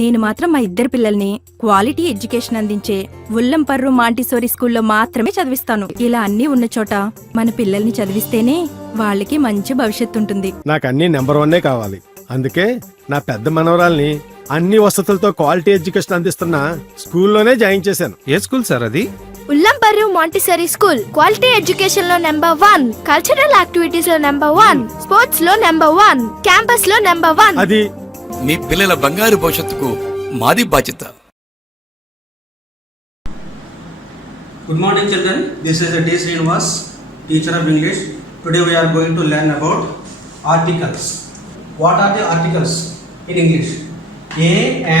నేను మాత్రం మా ఇద్దరు పిల్లల్ని క్వాలిటీ ఎడ్యుకేషన్ అందించే ఉల్లంపర్రు మాంటిసోరీ స్కూల్లో మాత్రమే చదివిస్తాను. ఇలా అన్నీ ఉన్న చోట మన పిల్లల్ని చదివిస్తేనే వాళ్ళకి మంచి భవిష్యత్తు ఉంటుంది. నాకు అన్ని నెంబర్ 1 కావాలి. అందుకే నా పెద్ద మనవరాల్ని అన్ని వసతులతో క్వాలిటీ ఎడ్యుకేషన్ అందిస్తున్న స్కూల్లోనే జాయిన్ చేశాను. ఏ స్కూల్ సార్ అది? ఉల్లంపర్రు మాంటిసరీ స్కూల్. క్వాలిటీ ఎడ్యుకేషన్ లో నెంబర్ 1, కల్చరల్ యాక్టివిటీస్ లో నెంబర్ 1, స్పోర్ట్స్ లో నెంబర్ 1, క్యాంపస్ లో నెంబర్ 1. అది మీ పిల్లల బంగారు భవిష్యత్తుకు మాది బాధ్యత. Good morning children, this is D. Srinivas, teacher of English. Today we are going to learn about articles. What are the articles in English? A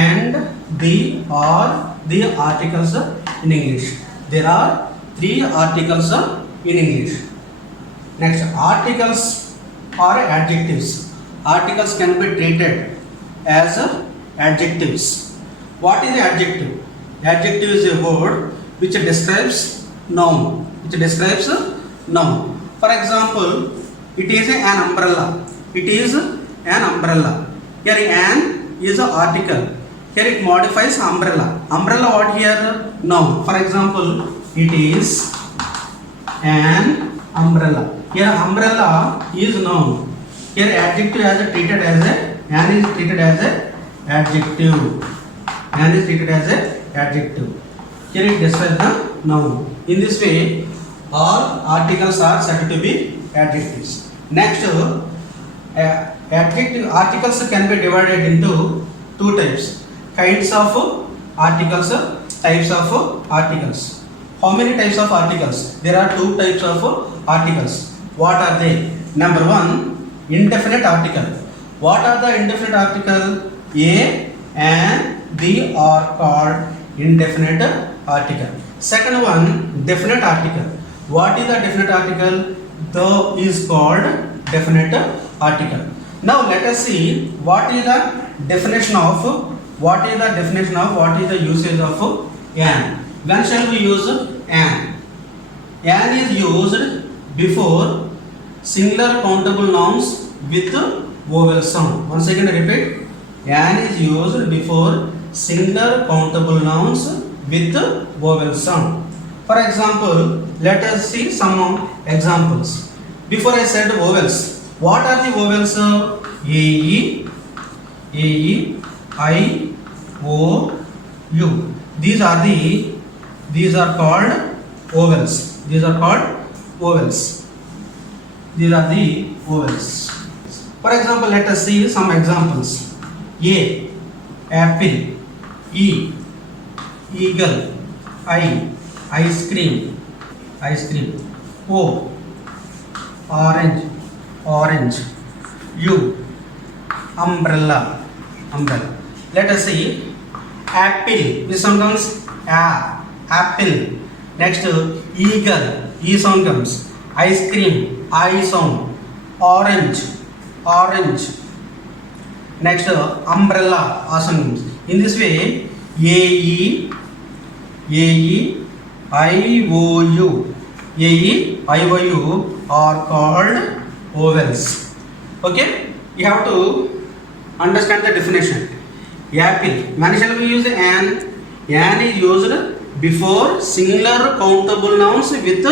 and B are the articles in English. There are 3 articles in English. Next, articles are adjectives. Articles can be treated as adjectives. What is the adjective? Adjective is a word which describes noun. Which describes noun. For example, it is an umbrella. It is an umbrella. Here an is an article. Here it modifies umbrella. Umbrella what here? Noun. For example, it is an umbrella. Here umbrella is noun. Here adjective is treated as a an is treated as a adjective. An is treated as a adjective. Here it describes the noun. In this way, all articles are said to be adjectives. Next, adjective articles can be divided into 2 types. Kinds of articles, types of articles. How many types of articles? There are 2 types of articles. What are they? Number 1, indefinite article. What are the indefinite article? A and B are called indefinite article. Second one, definite article. What is the definite article? The is called definite article. Now let us see what is the definition of what is the usage of an. When shall we use an? An is used before singular countable nouns with vowel sound. Once again repeat. An is used before singular countable nouns with vowel sound. For example, let us see some examples. Before I said vowels, what are the vowels? A, E, I, O, U. These are called vowels. These are called vowels. These are the vowels. For example, let us see some examples. A, apple. E, eagle. I, ice cream. O, orange. U, umbrella. Let us see apple with sound comes apple. Next, eagle, e sound comes. Ice cream, I sound. Orange. Next, umbrella, awesome comes. In this way, A, E, I, O, U. A, E, I, O, U are called vowels. Okay? You have to understand the definition. Apple. When shall we use an? An is used before singular countable nouns with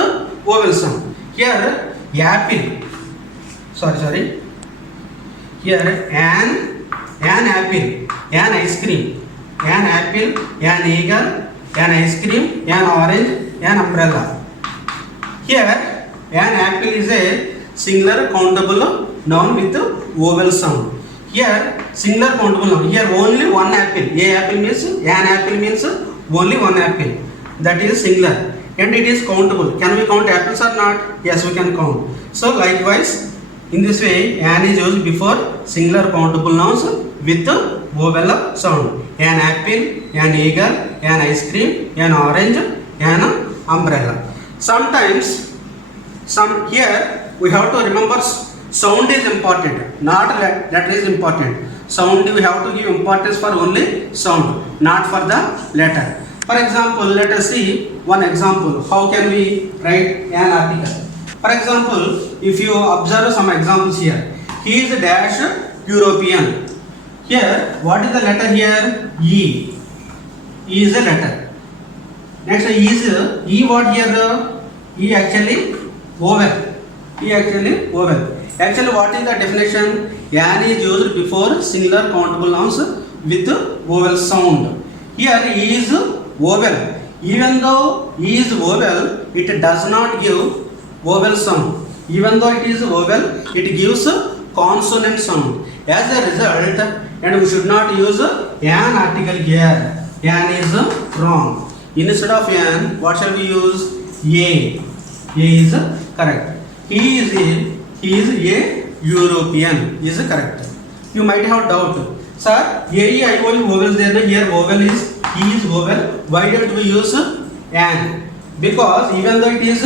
vowel sound. Here, apple. Sorry. Here, an apple, an ice cream, an apple, an eagle, an ice cream, an orange, an umbrella. Here, an apple is a singular countable noun with vowel sound. Here, singular countable noun. Here, only one apple. An apple means only one apple. That is singular. And it is countable. Can we count apples or not? Yes, we can count. So, likewise, in this way, an is used before singular countable nouns with vowel sound. An apple, an eagle, an ice cream, an orange, an umbrella. Sometimes, here we have to remember sound is important, not letter is important. Sound we have to give importance for only sound, not for the letter. For example, let us see one example. How can we write an article? For example, if you observe some examples here, he is dash European. Here, what is the letter here? E. E is a letter. Next is E. What here? E actually vowel. E actually vowel. Actually, what is the definition? An is used before singular countable nouns with vowel sound. Here E is vowel. Even though E is vowel, it does not give vowel sound. Even though it is vowel, it gives consonant sound. As a result, and we should not use an article here. An is wrong. Instead of an, what shall we use? A. A is correct. He is a European. Is correct. You might have doubt. Sir, A, E, I, O, U vowels there. Here vowel is E is vowel. Why don't we use an? Because even though it is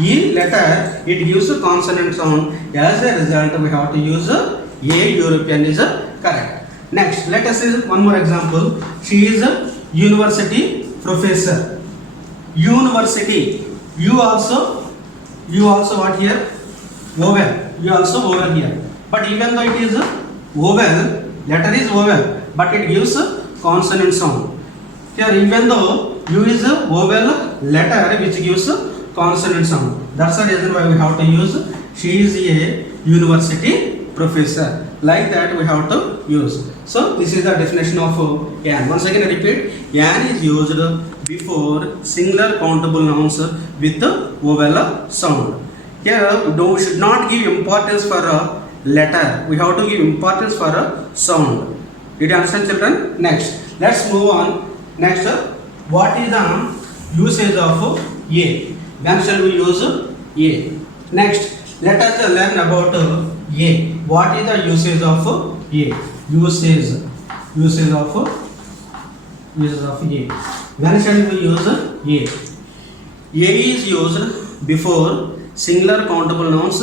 E letter, it gives consonant sound. As a result, we have to use A. European is correct. Next, let us see one more example. She is a university professor. University. You also what here? Vowel. You also vowel here. But even though it is vowel, letter is vowel, but it gives consonant sound. Here, even though U is a vowel letter which gives consonant sound. That's the reason why we have to use she is a university professor. Like that we have to use. So this is the definition of an. Once again I repeat, an is used before singular countable nouns with vowel sound. Here we should not give importance for a letter. We have to give importance for a sound. Did you understand, children? Next, let's move on. Next, what is the usage of a? When shall we use a? Next, let us learn about a. What is the usage of a? Usage of a. When shall we use a? A is used before singular countable nouns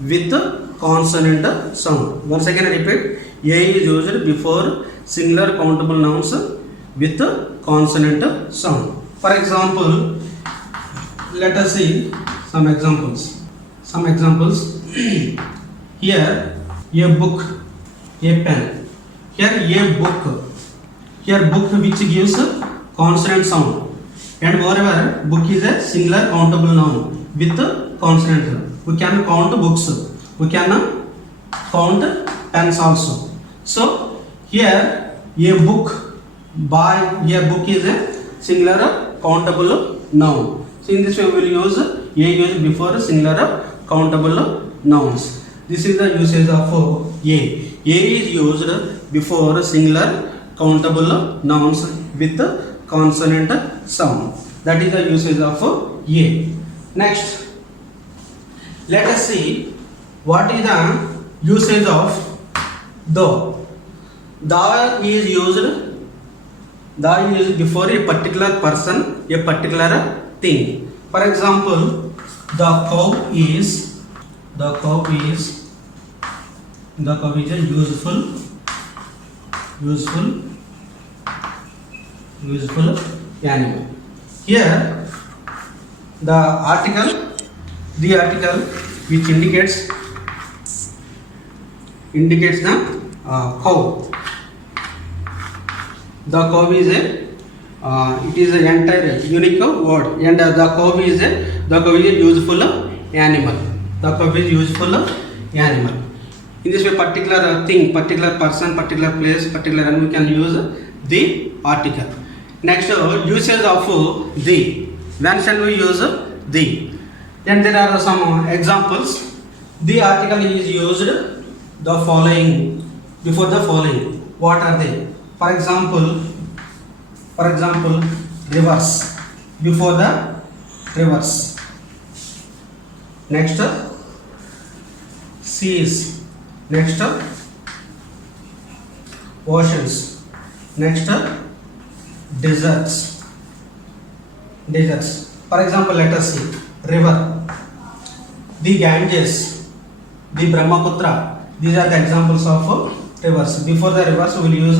with consonant sound. Once again I repeat, A is used before singular countable nouns with consonant sound. For example, let us see some examples. Here, a book, a pen. Here, a book. Here, book which gives consonant sound. And moreover, book is a singular countable noun with consonant. We can count books. We can count pens also. So, here, a book is a singular countable noun. So, in this way, we will use a used before singular countable nouns. This is the usage of A. A is used before singular countable nouns with consonant sound. That is the usage of A. Next, let us see what is the usage of the. The is used before a particular person, a particular thing. For example, the cow is a useful animal. Here, the article which indicates the cow. The cow is it is an entire unique word, and the cow is a useful animal. The cow is useful animal. In this way, particular thing, particular person, particular place, particular animal, we can use the article. Next, usage of the. When shall we use the? Then there are some examples. The article is used the following before the following. What are they? For example, reverse before the reverse. Next, seas. Next, oceans. Next, deserts. For example, let us see river, the Ganges, the Brahmaputra. These are the examples of rivers. Before the rivers, we will use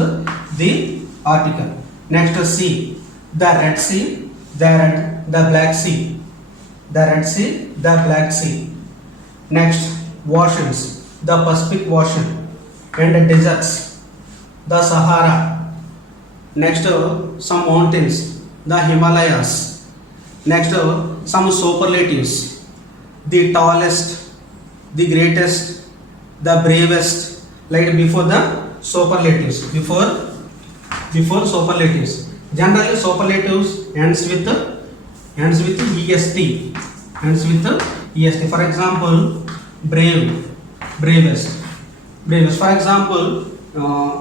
the article. Next, sea, the Red Sea, the Black Sea, the Red Sea, the Black Sea. Next, oceans, the Pacific Ocean, and deserts, the Sahara. Next, some mountains, the Himalayas. Next, some superlatives, the tallest, the greatest, the bravest, like before the superlatives, before superlatives. Generally, superlatives ends with est. Ends with est. For example, brave, bravest. For example,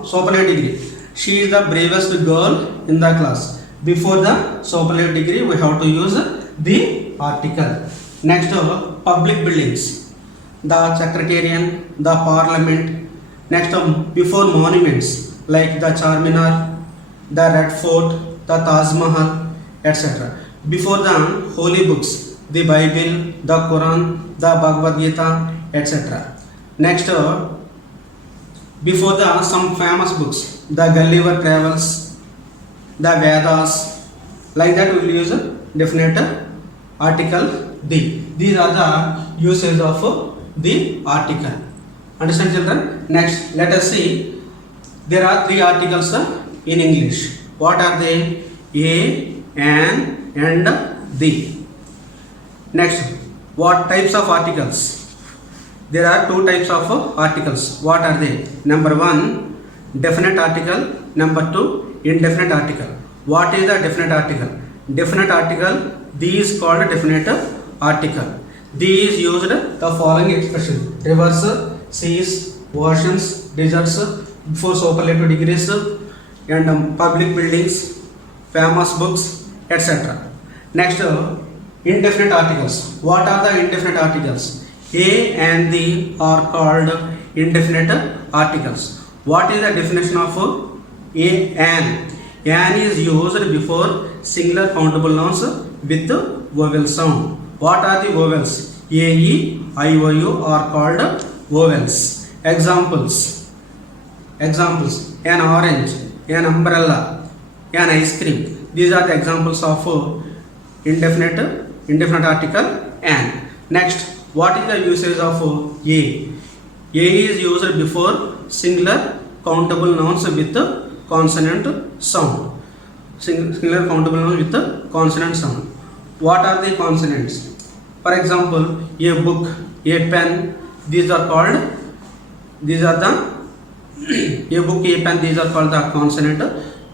superlative degree. She is the bravest girl in the class. Before the superlative degree, we have to use the article. Next, public buildings, the secretariat, the parliament. Next, before monuments like the Charminar, the Red Fort, the Taj Mahal, etc. Before the holy books, the Bible, the Quran, the Bhagavad Gita, etc. Next, before the some famous books, the Gulliver Travels, the Vedas, like that we will use a definite article the. These are the uses of the article. Understand, children? Next, let us see. There are three articles in English. What are they? A, an, and the. Next, what types of articles? There are two types of articles. What are they? Number one, definite article. Number two, indefinite article. What is the definite article? Definite article, these called definite article. These used the following expression: rivers, seas, oceans, deserts, before superlative degrees, and public buildings, famous books, etc. Next, indefinite articles. What are the indefinite articles? A and the are called indefinite articles. What is the definition of a? An. An is used before singular countable nouns with vowel sound. What are the vowels? A, E, I, O, U are called vowels. Examples. An orange, an umbrella, an ice cream. These are the examples of indefinite article an. Next, what is the usage of a? A is used before singular countable nouns with consonant sound. Singular countable nouns with consonant sound. What are the consonants? For example, a book, a pen. These are the a book, a pen. These are called the consonant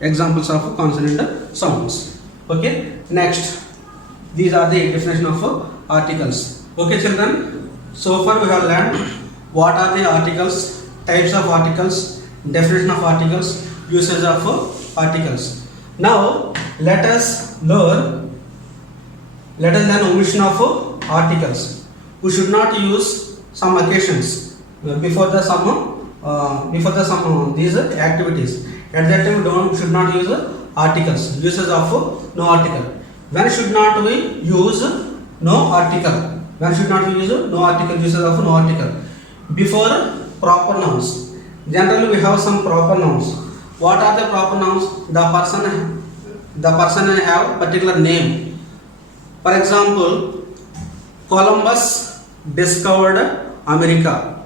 examples of consonant sounds. Okay. Next, these are the definition of articles. Okay, children. So far we have learned what are the articles, types of articles, definition of articles, usage of articles. Now let us learn omission of articles. We should not use some occasions before the some these activities. At that time we should not use articles. Uses of no article. When should not we use no article? When should not we use no article? Uses of no article. Before proper nouns. Generally we have some proper nouns. What are the proper nouns? The person have particular name. For example, Columbus discovered America.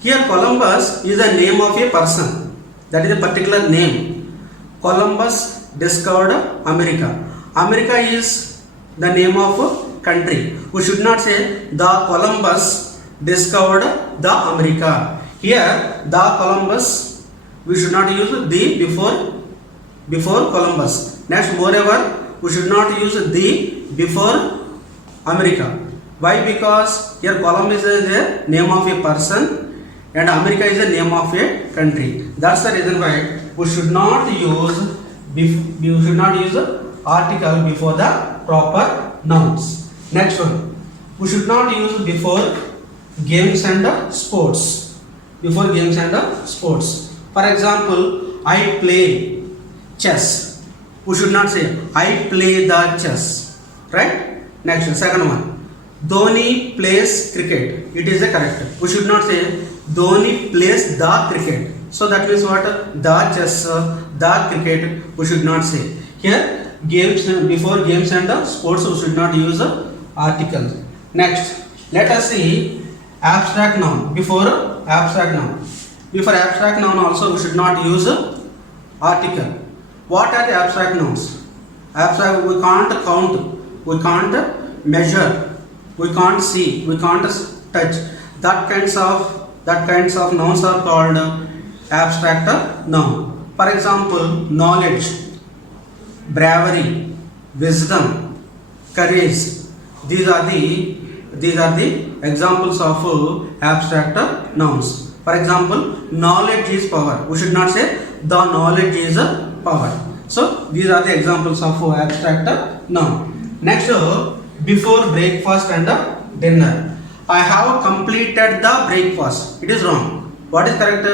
Here Columbus is the name of a person. That is a particular name. Columbus discovered America. America is the name of a country. We should not say the Columbus discovered the America. Here the Columbus, we should not use the before Columbus. Next, moreover, we should not use the before America. Why? Because here Columbus is the name of a person and America is the name of a country. That's the reason why we should not use article before the proper nouns. Next one, we should not use before games and sports. Before games and sports. For example, I play chess. We should not say I play the chess. Right? Next, second one. Dhoni plays cricket. It is the correct. We should not say Dhoni plays the cricket. So that means what? The chess, the cricket. We should not say. Here, games before games and sports. We should not use articles. Next, let us see abstract noun. Before abstract noun. Before abstract noun also we should not use article. What are the abstract nouns? Abstract, we can't count, we can't measure, we can't see, we can't touch. That kinds of nouns are called abstract noun. For example, knowledge, bravery, wisdom, courage. These are the examples of abstract nouns. For example, knowledge is power. We should not say the knowledge is power. So these are the examples of abstract noun. Next, before breakfast and dinner. I have completed the breakfast. It is wrong. What is correct?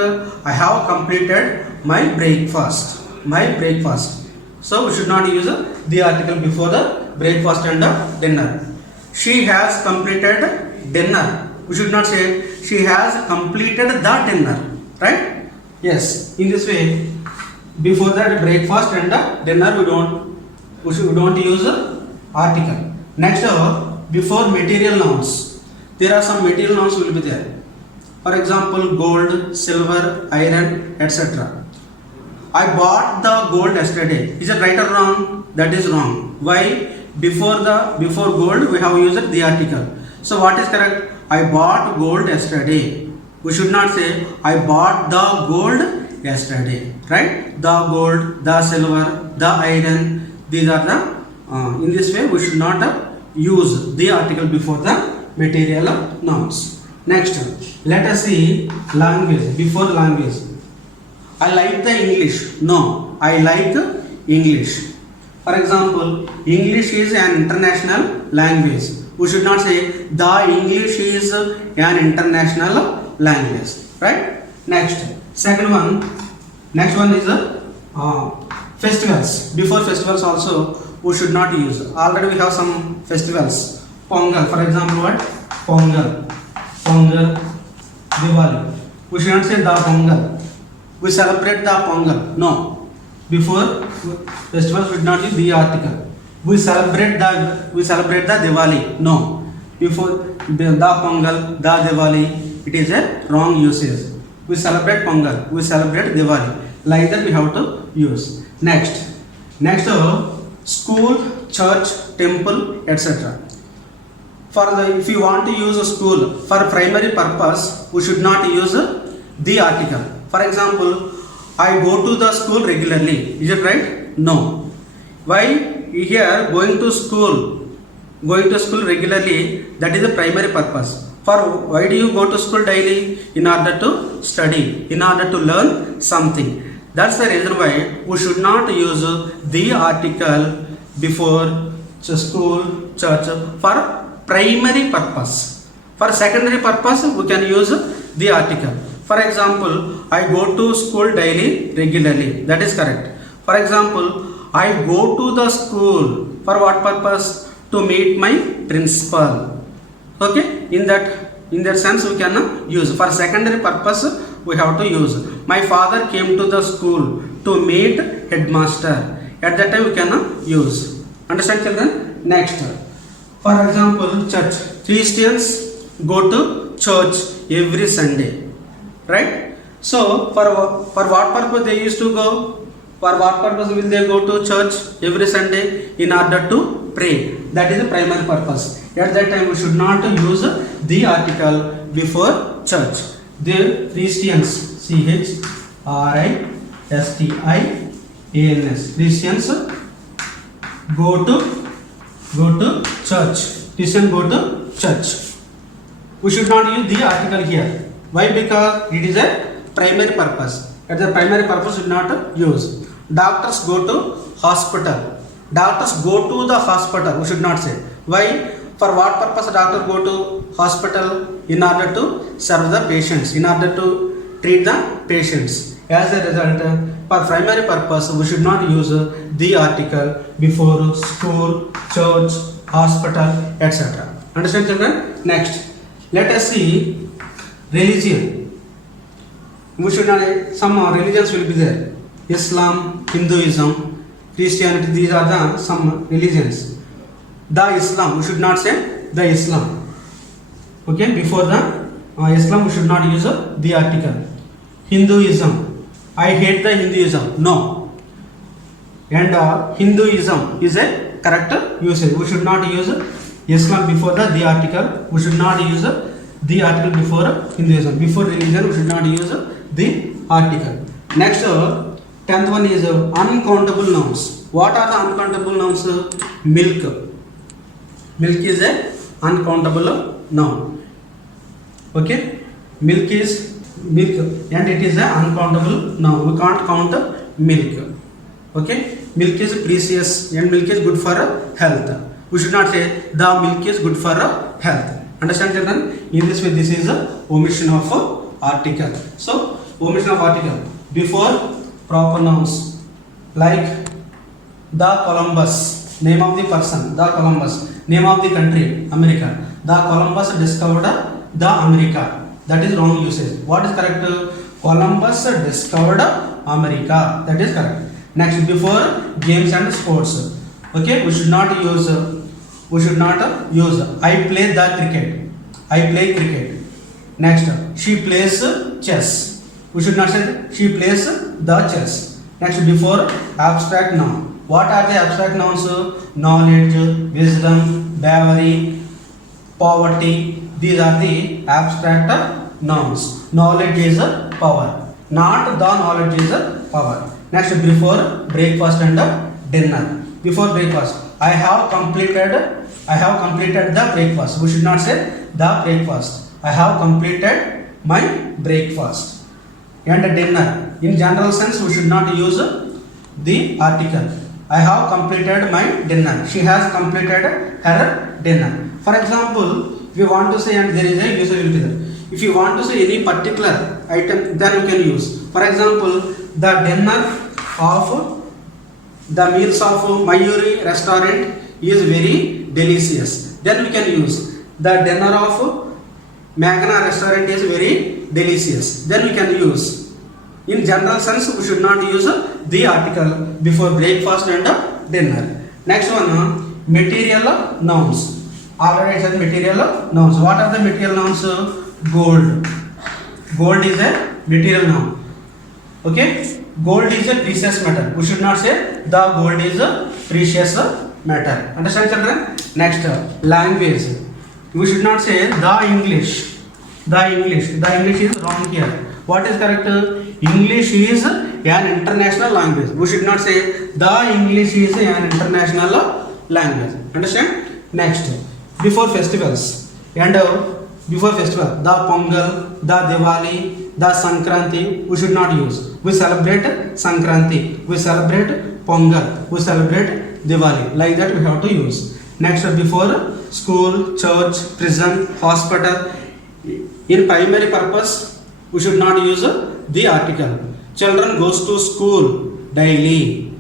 I have completed my breakfast. My breakfast. So we should not use the article before the breakfast and dinner. She has completed dinner. We should not say she has completed the dinner. Right? Yes. In this way, before that breakfast and dinner we don't use article. Next, before material nouns. There are some material nouns will be there. For example, gold, silver, iron, etc. I bought the gold yesterday. Is it right or wrong? That is wrong. Why? Before gold we have used the article. So what is correct? I bought gold yesterday. We should not say I bought the gold yesterday. Right? The gold, the silver, the iron. These are the in this way we should not use the article before the material nouns. Next, let us see language. Before language, I like the English. No, I like English. For example, English is an international language. We should not say the English is an international language. Right? Next, next one is festivals. Before festivals also we should not use. Already we have some festivals. Pongal, for example, what? Pongal, Diwali. We should not say the Pongal. We celebrate the Pongal. No. Before festivals, we should not use the article. We celebrate the Diwali. No. Before the Pongal, the Diwali, it is a wrong usage. We celebrate Pongal. We celebrate Diwali. Like that we have to use. Next, school, church, temple, etc. If you want to use a school for primary purpose, we should not use the article. For example, I go to the school regularly. Is it right? No. Why? Here going to school regularly, that is the primary purpose. Why do you go to school daily? In order to study, in order to learn something. That's the reason why we should not use the article before school, church for primary purpose. For secondary purpose, we can use the article. For example, I go to school daily, regularly. That is correct. For example, I go to the school. For what purpose? To meet my principal. Okay? In that sense, we can use. For secondary purpose, we have to use. My father came to the school to meet headmaster. At that time, we can use. Understand, children? Next. For example, church. Christians go to church every Sunday. Right? So, for what purpose they used to go? For what purpose will they go to church every Sunday? In order to pray. That is the primary purpose. At that time, we should not use the article before church. The Christians, Christians, Christians go to church. Christians go to church. We should not use the article here. Why? Because it is a primary purpose. At the primary purpose, we should not use. Doctors go to hospital. Doctors go to the hospital. We should not say. Why? For what purpose doctors go to hospital? In order to serve the patients. In order to treat the patients. As a result, for primary purpose, we should not use the article before school, church, hospital, etc. Understand, children? Next, let us see religion. We should not. Some religions will be there. Islam, Hinduism, Christianity. These are the some religions. The Islam. We should not say the Islam. Okay. Before the Islam, we should not use the article. Hinduism. I hate the Hinduism. No. And Hinduism is a correct usage. We should not use Islam before the article. We should not use the article before Hinduism. Before religion, we should not use the article. Next, 10th one is uncountable nouns. What are the uncountable nouns? Milk. Milk is a uncountable noun. Okay, milk is milk and it is a uncountable noun. We can't count milk. Okay, milk is precious and milk is good for health. We should not say the milk is good for health. Understand, children? In this way, this is a omission of article. So, omission of article before proper nouns like the Columbus, name of the person, the Columbus, name of the country, America. The Columbus discovered the America. That is wrong usage. What is correct? Columbus discovered America. That is correct. Next, before games and sports. Okay, we should not use I play the cricket. I play cricket. Next, she plays chess. We should not say she plays the chess. Next, before abstract noun. What are the abstract nouns? Knowledge, wisdom, bravery, poverty. These are the abstract nouns. Knowledge is power. Not the knowledge is power. Next, before breakfast and dinner. Before breakfast, I have completed the breakfast. We should not say the breakfast. I have completed my breakfast. And dinner. In general sense, we should not use the article. I have completed my dinner. She has completed her dinner. For example, if you want to say, and there is a usability there. If you want to say any particular item, then you can use. For example, the dinner of the meals of Mayuri restaurant is very delicious. Then we can use the dinner of Magna restaurant is very delicious. Then we can use. In general sense, we should not use the article before breakfast and dinner. Next one, material nouns. Already I said material nouns. What are the material nouns? Gold. Gold is a material noun. Okay, gold is a precious metal. We should not say the gold is a precious metal. Understand, children? Next, language. We should not say the English. The English is wrong here. What is correct? English is an international language. We should not say the English is an international language. Understand? Next, before festivals and before festival, the Pongal, the Diwali, the Sankranti, we should not use. We celebrate Sankranti, we celebrate Pongal, we celebrate Diwali. Like that we have to use. Next, before school, church, prison, hospital. In primary purpose, we should not use the article. Children goes to school daily.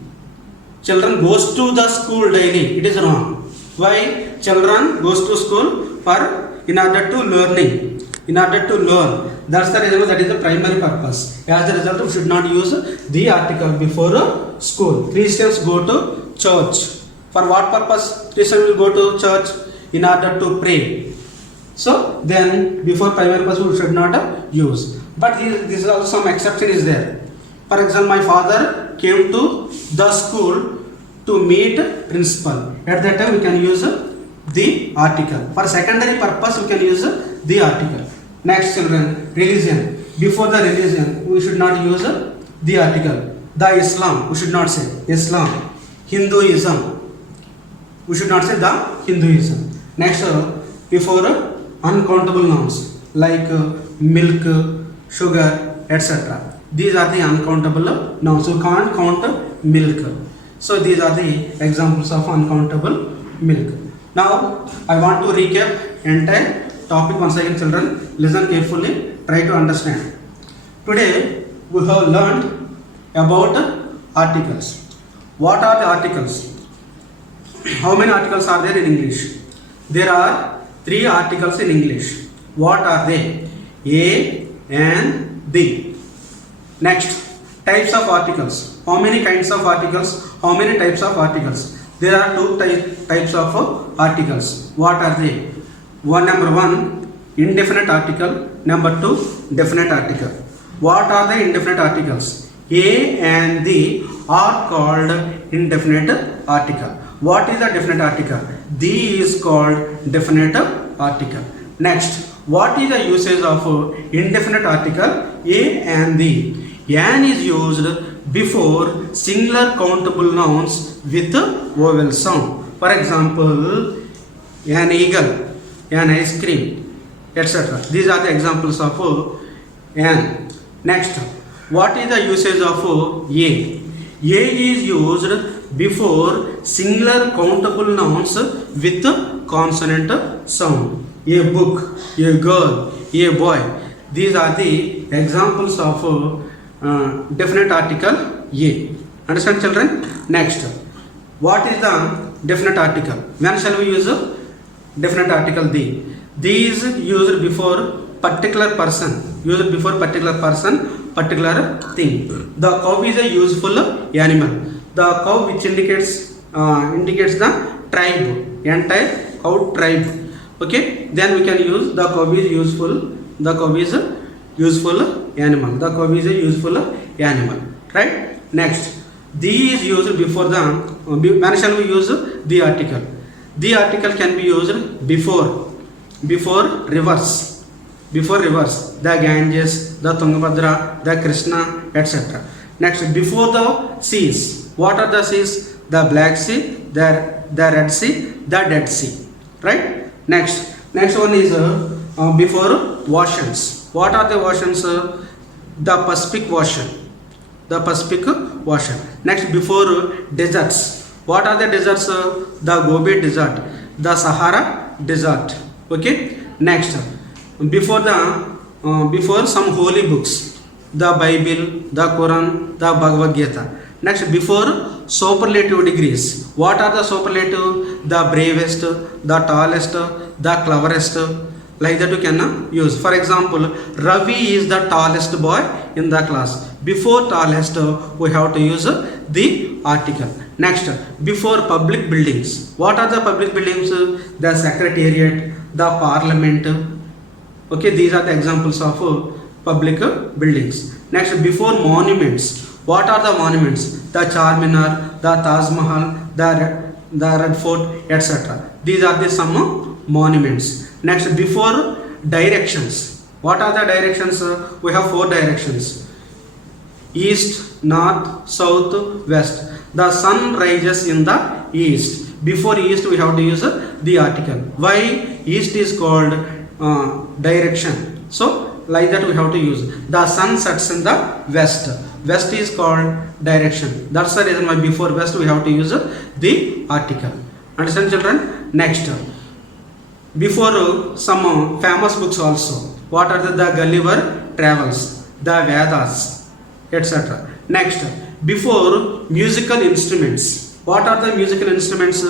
Children goes to the school daily. It is wrong. Why? Children goes to school for in order to learning. In order to learn. That's the reason. That is the primary purpose. As a result, we should not use the article before school. Christians go to church. For what purpose Christians will go to church? In order to pray. So then before primary purpose we should not use. But this is also some exception is there. For example, my father came to the school to meet principal. At that time we can use the article. For secondary purpose we can use the article. Next, children, religion. Before the religion we should not use the article. The Islam, we should not say Islam. Hinduism, we should not say the Hinduism. Next, before uncountable nouns like milk, sugar, etc. These are the uncountable nouns. You can't count milk. So these are the examples of uncountable milk. Now I want to recap entire topic once again, children. Listen carefully, try to understand. Today we have learned about articles. What are the articles? How many articles are there in English? There are 3 articles in English. What are they? A and the. Next, types of articles. How many kinds of articles? How many types of articles? There are 2 types of articles. What are they? Number 1, indefinite article. Number 2, definite article. What are the indefinite articles? A and the are called indefinite article. What is a definite article? The is called definite article. Next, what is the usage of indefinite article? A and the. An is used before singular countable nouns with vowel sound. For example, an eagle, an ice cream, etc. These are the examples of an. Next, what is the usage of a? A is used before singular countable nouns with consonant sound. A book, a girl, a boy. These are the examples of definite article a. Understand, children? Next, what is the definite article? When shall we use definite article the? The is used before particular person. Used before particular person, particular thing. The cow is a useful animal. The cow which indicates the tribe, entire cow tribe. Okay, then we can use the cow is useful. The cow is a useful animal. The cow is a useful animal. Right? Next, the is used before the. When shall we use the article? The article can be used before rivers. Before rivers, the Ganges, the Tungabhadra, the Krishna, etc. Next, before the seas. What are the seas? The Black Sea, the Red Sea, the Dead Sea. Right? Next one is before oceans. What are the oceans? The Pacific Ocean. The Pacific Ocean. Next, before deserts. What are the deserts? The Gobi Desert, the Sahara Desert. Okay. Next, before some holy books, the Bible, the Quran, the Bhagavad Gita. Next, before superlative degrees. What are the superlative? The bravest, the tallest, the cleverest. Like that you can use. For example, Ravi is the tallest boy in the class. Before tallest, we have to use the article. Next, before public buildings. What are the public buildings? The secretariat, the parliament. Okay, these are the examples of public buildings. Next, before monuments. What are the monuments? The Charminar, the Taj Mahal, the Red Fort, etc. These are the some monuments. Next, before directions. What are the directions? We have 4 directions. East, north, south, west. The sun rises in the east. Before east, we have to use the article. Why? East is called direction. So, like that we have to use. The sun sets in the west. West is called direction. That's the reason why before west we have to use the article. Understand, children? Next, before some famous books also. What are the Gulliver Travels, the Vedas, etc. Next, before musical instruments. What are the musical instruments?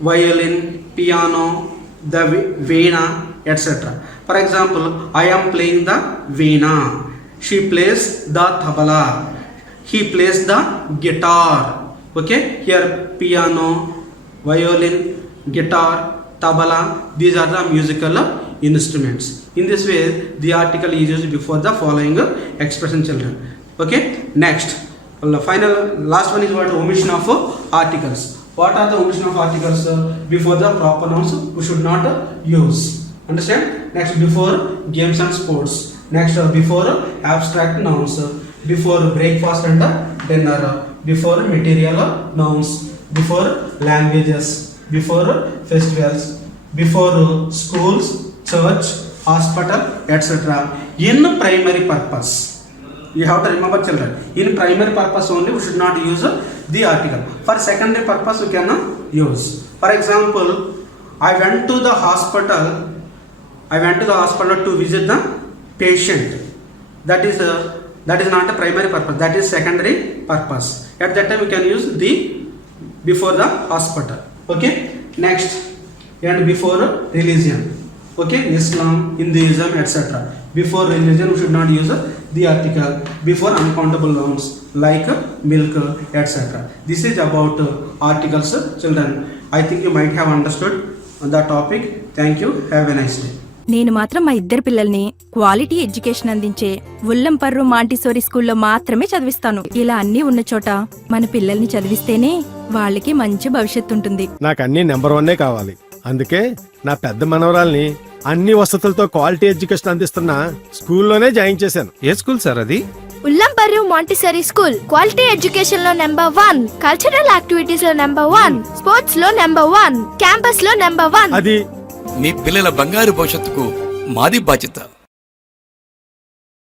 Violin, piano, the veena, etc. For example, I am playing the veena. She plays the tabla. He plays the guitar. Okay, here piano, violin, guitar, tabla. These are the musical instruments. In this way, the article is used before the following expression, children. Okay, next, last one is what? Omission of articles. What are the omission of articles? Before the proper nouns we should not use. Understand? Next, before games and sports. Next, before abstract nouns. Before breakfast and dinner. Before material nouns. Before languages. Before festivals. Before schools, church, hospital, etc. In primary purpose. You have to remember, children. In primary purpose only we should not use the article. For secondary purpose we can use. For example, I went to the hospital to visit the patient. That is not a primary purpose. That is secondary purpose. At that time we can use the before the hospital. Okay. Next, and before religion. Okay, Islam, Hinduism, etc. Before religion we should not use the article. Before uncountable nouns like milk, etc. This is about articles, children. I think you might have understood the topic. Thank you. Have a nice day. నేను మాత్రం మా ఇద్దరు పిల్లల్ని quality education అందించే ఉల్లంపర్రు Montessori స్కూల్లో మాత్రమే చదివిస్తాను. ఇలా అన్నీ ఉన్న చోట మన పిల్లల్ని చదివిస్తేనే వాళ్ళకి మంచి భవిష్యత్తు ఉంటుంది. నాకు అన్ని నెంబర్ 1 కావాలి. అందుకే నా పెద్ద మనవరాల్ని అన్ని వసతులతో క్వాలిటీ ఎడ్యుకేషన్ అందిస్తున్న స్కూల్లోనే జాయిన్ చేశాను. ఏ స్కూల్ సార్ అది? ఉల్లంపర్రు మాంటిసరీ స్కూల్ క్వాలిటీ ఎడ్యుకేషన్ లో నెంబర్ 1, కల్చరల్ యాక్టివిటీస్ లో నెంబర్ 1, స్పోర్ట్స్ లో నెంబర్ 1, క్యాంపస్ లో నెంబర్ 1. అది మీ పిల్లల బంగారు భవిష్యత్తుకు మాది బాధ్యత.